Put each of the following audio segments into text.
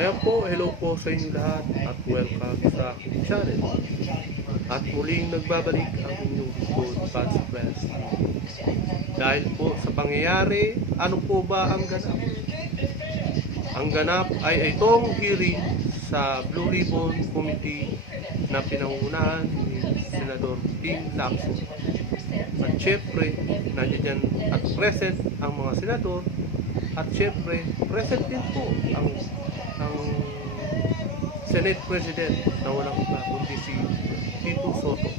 Ayan po, hello po sa inyo lahat at welcome sa aking channel. At muling nagbabalik ang inyong lingkod, Pads Friends. Dahil po sa pangyayari, ano po ba ang ganap? Ang ganap ay itong hearing sa Blue Ribbon Committee na pinangunahan ni Senador Ping Lacson. At syempre, nandiyan at present ang mga senador. At syempre, present din po ang Senate President na walang iba kundi si Tito Soto.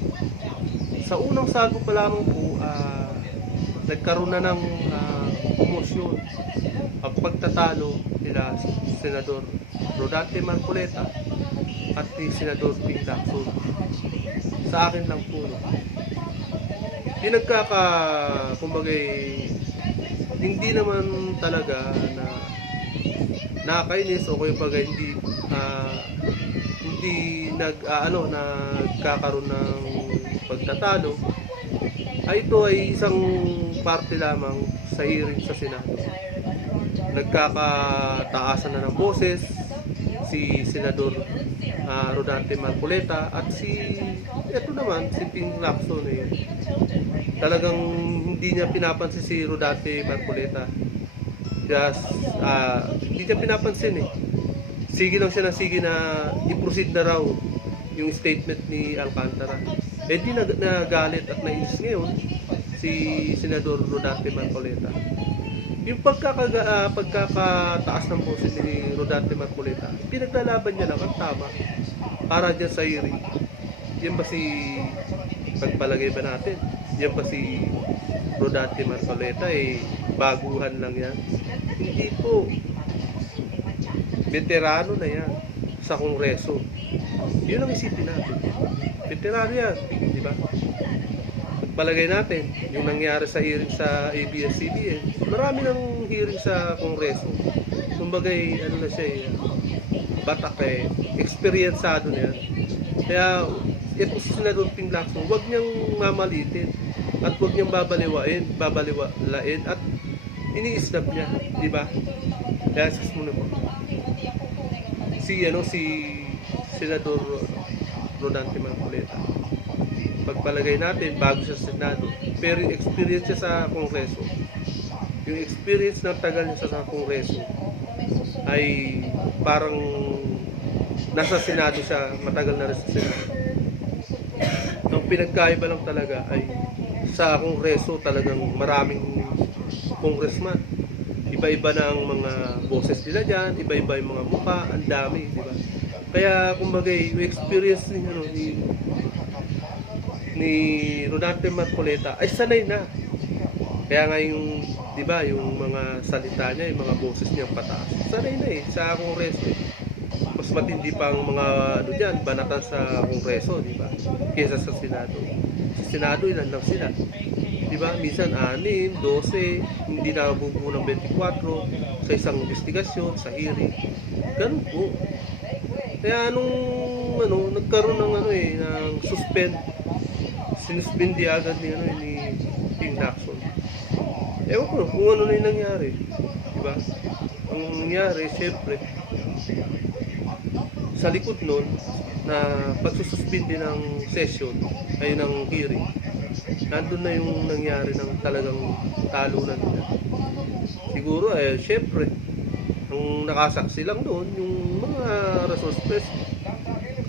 Sa unang sago pa lamang po, nagkaroon na ng komosyon ang pagtatalo nila Senador Rodante Marcoleta at ni Senador Ping Lacson. Sa akin lang po, kumbagay, hindi naman talaga na nakakainis o kaya pag hindi nagkakaroon ng pagtatalo, ay ito ay isang parte lamang sa hearing sa Senado. Nagkakataasan na ng boses si Senador Rodante Marcoleta at ito naman si Ping Lacson talagang hindi niya pinapansin si Rodante Marcoleta. Hindi niya pinapansin Sige lang siya na i-proceed na raw yung statement ni Alcantara. Di nagalit at nainis ngayon si Senador Rodante Marcoleta. Yung pagkakataas ng boses ni Rodante Marcoleta, pinaglalaban niya lang ang tama para dyan sa hearing. Yan ba pagpalagay ba natin? Yan ba si Rodante Marcoleta baguhan lang yan? Hindi po. Veterano na yan sa Kongreso. Yun ang isipin natin. Veterano yan, di ba? Pagpalagay natin, yung nangyari sa hearing sa ABS-CBN, marami ng hearing sa Kongreso. Kumbagay, ano na siya batak experiencado na yan. Kaya, ito si Senador Ping Lacson, huwag niyang mamalitin at huwag niyang babaliwalain at ini-snap niya, di ba? Kaya sis muna po. Si Senador Rodante Marcoleta, pagpalagay natin bago sa Senado, pero yung experience niya sa Kongreso, yung experience na tagal niya sa Kongreso ay parang nasa Senado siya, matagal na rin sa Senado. Ang pinagkaiba lang talaga ay sa Kongreso talagang maraming congressman. Iba-iba na ang mga boses nila dyan, iba-iba yung mga mukha, ang dami, di ba? Kaya, kumbaga, yung experience ni Rodante Marcoleta ay sanay na. Kaya nga yung, di ba, yung mga salita niya, yung mga boses niya pataas, sanay na sa Kongreso. Mas matindi pa ang mga banatan sa Kongreso, di ba? Kesa sa Senado. Sa Senado, ilan lang sila. Diba? Minsan 6, 12, hindi nabubuo ng 24 sa isang investigasyon, sa hearing. Ganun po. Kaya nagkaroon ng suspend. Sinuspindi agad ni Ping Lacson. Ewan ko kung ano na yung nangyari. Diba? Ang nangyari, syempre, sa likod nun, na pagsususpindi ng session, ay ng hearing, nandun na yung nangyari ng talagang talunan nila. Siguro, syempre, ang nakasaksi lang doon, yung mga resource person,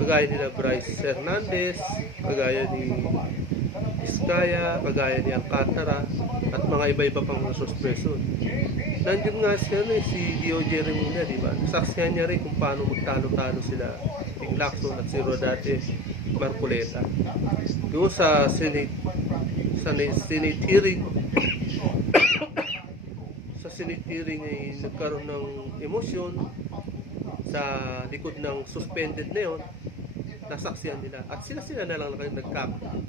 kagaya nila Bryce Hernandez, kagaya ni Iskaya, kagaya ni Alcantara, at mga iba-iba pang resource person. Nandiyon nga si D.O.J. Remuna, di ba? Nasaksihan niya rin kung paano magtalo-talo sila Ping Lacson at si Rodante Marcoleta. Doon sa Senate hearing sa Senate hearing ay nagkaroon ng emosyon sa likod ng suspended na yun, nasaksihan nila at sila na lang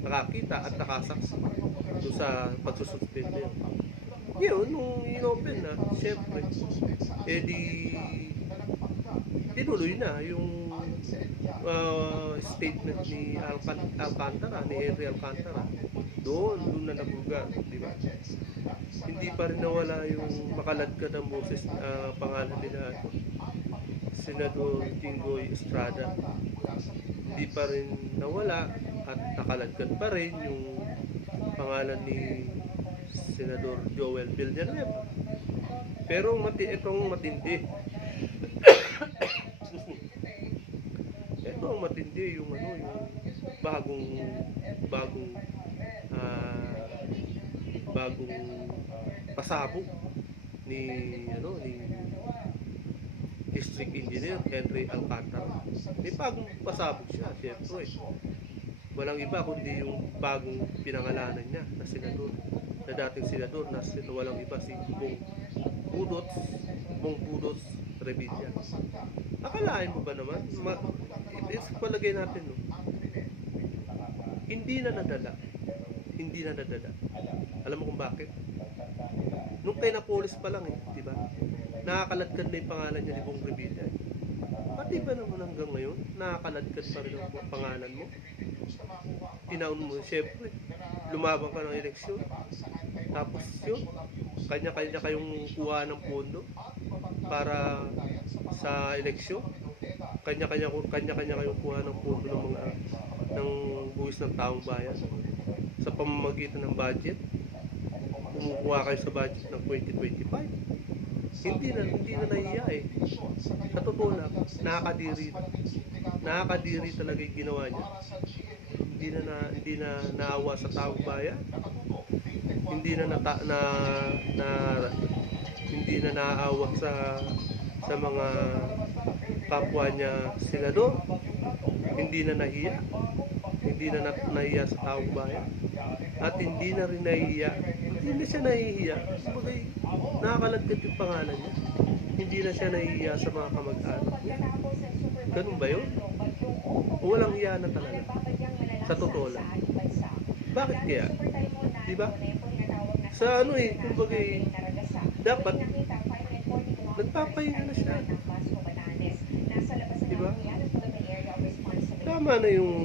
nakakita at nakasaksi doon sa pagsususpend na yun. Yun, nung in-open na, syempre tinuloy na yung statement ni Alcantara, ni Henry Alcantara. Doon na nabuga, di ba? Hindi pa rin nawala yung makaladkad ng boses, pangalan nila Senador Jinggoy Estrada. Hindi pa rin nawala at nakaladkad pa rin yung pangalan ni Senador Joel Villanueva. Pero itong matindi. Ito ang matindi yung bagong bagong pasabog ni District Engineer Henry Alcantara. May bagong pasabog siya, siyempre. Walang iba kundi yung bagong pinangalanan niya na senador, na dating senador na walang iba si Bong Budots Revilla. Akalain mo ba naman? Palagay natin, no? Hindi na nadala. Alam mo kung bakit? Nung kay Napoles pa lang di ba? Nakakaladkad na yung pangalan niya ni Bong Revilla. Pati ba naman hanggang ngayon, nakakaladkad pa rin ang pangalan mo? Tinaon mo, syempre, lumabang ka ng eleksyon. Tapos yun, kanya-kanya kayong kuha ng pondo para sa eleksyon. Kanya-kanya kayong kuha ng pondo ng buwis ng taong bayan sa pamamagitan ng budget. Kumukuha kayo sa budget ng 2025. Hindi na nahiya Sa totoo lang, nakakadiri talaga yung ginawa niya. Hindi na naawa sa taong bayan. Hindi na naaawa sa mga kapwa niya senador. Hindi na nahiya. Hindi na nahiya sa taong bayan. At hindi na rin nahihiya. Hindi na siya nahihiya. Sabagay, nakakaladkad yung pangalan niya. Hindi na siya nahihiya sa mga kamag-anak niya. Ganun ba yun? O walang hiya na talaga? Sa totoo lang. Bakit kaya? Diba? Sa kumbaga dapat nagpapahinga na siya. Diba? Tama na yung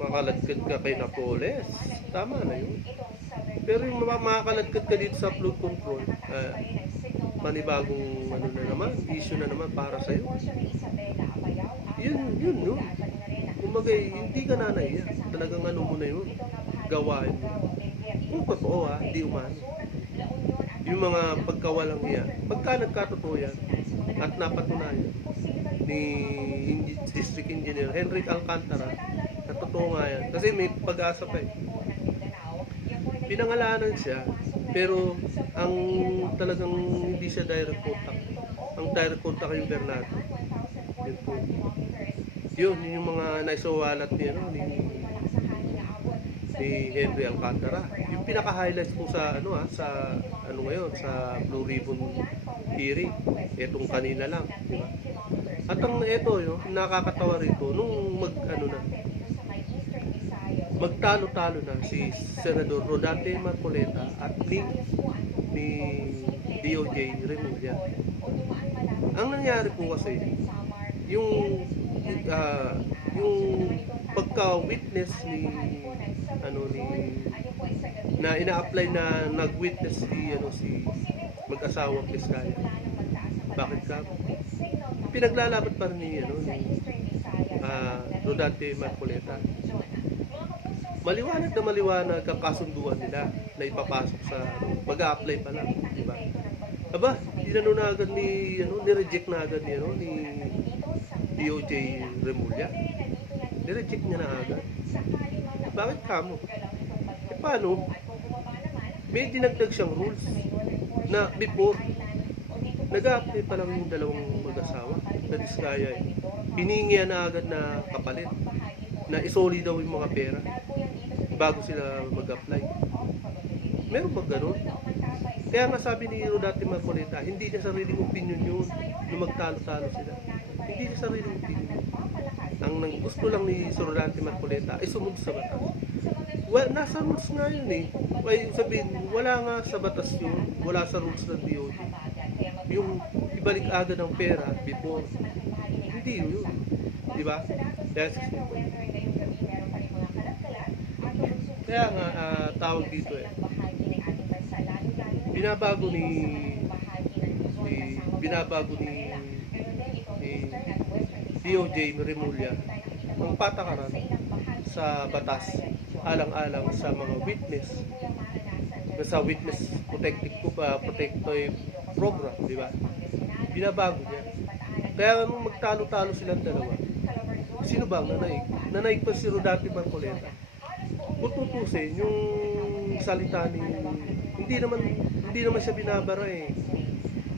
makaladkad ka kay Napoles. Tama na yun. Pero yung makakaladkad ka dito sa flood control, panibagong na naman, issue na naman para sa'yo. Yun. Kumbaga, hindi ka na nahiya. Talagang mo na yun. Gawain mo. Kung totoo di umano. Yung mga pagkawalang hiya. Pagka nagkatotoo yan, at napatunayan ni District Engineer Henry Alcantara, na totoo nga yan. Kasi may pag-asa pa Pinangalanan siya, pero ang talagang hindi siya direct contact. Ang direct contact yung Bernardo. Yun yung mga naisawalat ni Henry Alcantara. Yung pinaka-highlights po sa ngayon sa Blue Ribbon hearing, etong kanina lang, di ba? At ang nakakatawa rito nung magtalo-talo na si Senador Rodante Marcoleta at ni DOJ Remulla. Ang nangyari po kasi yung pagka-witness ni na ina-apply na nag-witness si mag-asawang Piskaya. Bakit ka? Pinaglalaban pa rin ni Rodante Marcoleta. Maliwanag ang kasunduan nila na ipapasok sa mag-a-apply pa lang, di ba? Aba, tinano na agad ni-reject na agad ni DOJ Remulla. Ni-reject niya na agad. Bakit kamo? Paano? May dinagdag siyang rules na before nag-a-apply pa lang yung dalawang mag-asawa na Diskaya hiningi na agad na kapalit na isoli daw yung mga pera bago sila mag-apply. Meron ba ganun? Kaya nga sabi ni Rodante Marcoleta, hindi niya sariling opinion yun nung magtalo-talo sila. Hindi niya sariling opinion. Ang gusto lang ni Rodante Marcoleta ay sumunod sa batas. Nasa rules nga yun sabihin, wala nga sa batas yun, wala sa rules ng DOJ. Yung ibalik agad ng pera before. Hindi yun. Di ba? Kaya nga, tawag dito binabago ni ni DOJ Remulla ng patakaran sa batas alang-alang sa mga witness sa witness protective program, di ba? Binabago niya. Kaya nung magtalo-talo silang dalawa, sino bang nanaig? Nanaig pa si Rodante Marcoleta. Kung tutusin, yung salita ni hindi naman siya binabara eh.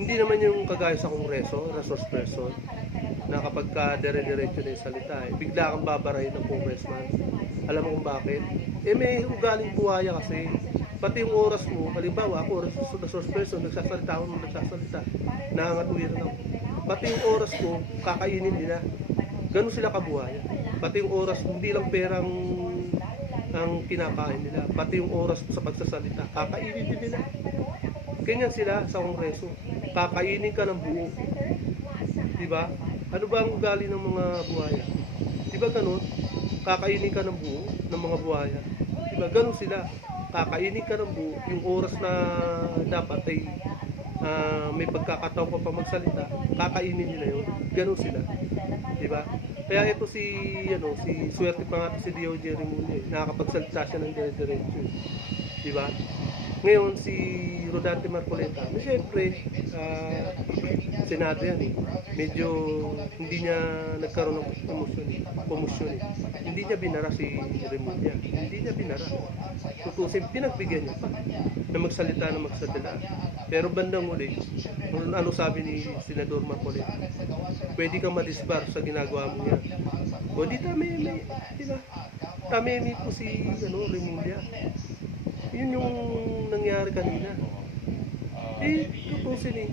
Hindi naman yung kagaya sa kongreso, resource person, na kapag ka dire-diretso na yung salita eh, bigla kang babarahin ng congressman. Alam mo kung bakit? Eh may ugaling buhaya kasi. Pati yung oras mo, halimbawa ako, resource person, nagsasalita ako nung nagsasalita. Nakangatuwiran ako. Pati yung oras ko, kakainin nila. Ganun sila kabuhaya. Pati yung oras, hindi lang perang ang kinakain nila. Pati yung oras sa pagsasalita, kakainin din nila. Ganyan sila sa kongreso. Kakainin ka ng buo. Diba? Ano ba ang ugali ng mga buhaya? Diba ganun? Kakainin ka ng buo ng mga buhaya. Diba? Ganun sila. Kakainin ka ng buo. Yung oras na dapat ay may pagkakataon pa pa magsalita, kakainin nila yun. Ganun sila. Diba? Kaya ito si swerte pa nga si DOJ Remulla, nakakapagsalita siya ng dire-diretso. Diba? Ngayon si Rodante Marcoleta, siyempre Senado yan eh. Medyo hindi niya nagkaroon ng promotion eh. Hindi niya binara si Remulla. Hindi niya binara. Tutusin, pinagbigyan niya pa na magsalita. Pero bandang uli, ano sabi ni Senador Marcoleta? Pwede kang madisbar sa ginagawa mo niya. O di tameme, diba? Tameme po si Remulla. Yun yung nangyari kanina. Eh, tutusin eh.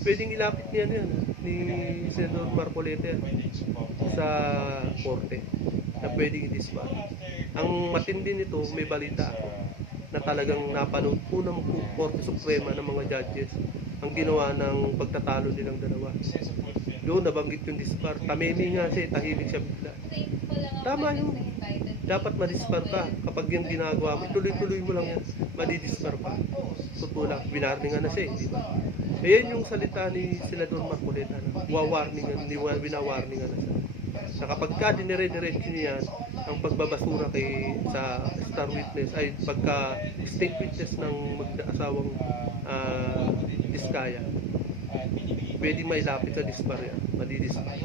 Pwedeng ilapit niya yan, ni Senador Marcoleta sa korte na pwedeng i-disbar. Ang matindi nito, may balita ako na talagang napanood po ng Korte Suprema ng mga judges ang ginawa ng pagtatalo nilang dalawa. Doon nabanggit yung disbar. Tamemi nga siya, tahimik siya bigla. Tama yun. Dapat madispar ka. Kapag yung ginagawa mo, tuloy-tuloy mo lang yan. Madidispar ka. Totoo lang, winarningan na siya, di ba? Ayan yung salita ni Senador Marcoleta na winawarningan na siya. Na kapag ka dinire-diretso niya ang pagbabasura sa star witness ay pagka state witness ng mag-asawang Diskaya, pwede may lapit sa dispar yan, madidispar.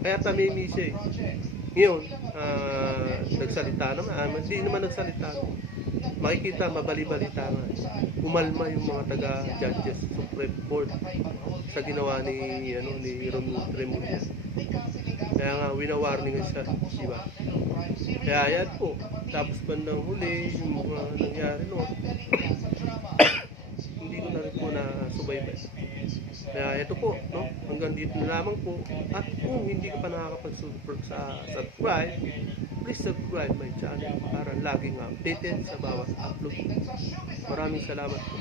Kaya tamimi siya eh. Ngayon, nagsalita naman, hindi naman nagsalita. Makikita, mabali-balita nga. Umalma yung mga taga-judges Supreme Court sa ginawa ni Remulla. Kaya nga, winawarningan siya, di ba? Kaya yan po. Tapos bandang huli, yung mga nangyari noon, hindi ko na rin po nasubaybay. Kaya ito po, no? Hanggang dito na lamang po. At kung hindi ka pa nakakapag-subscribe, please subscribe my channel para laging updated sa bawat upload. Maraming salamat po.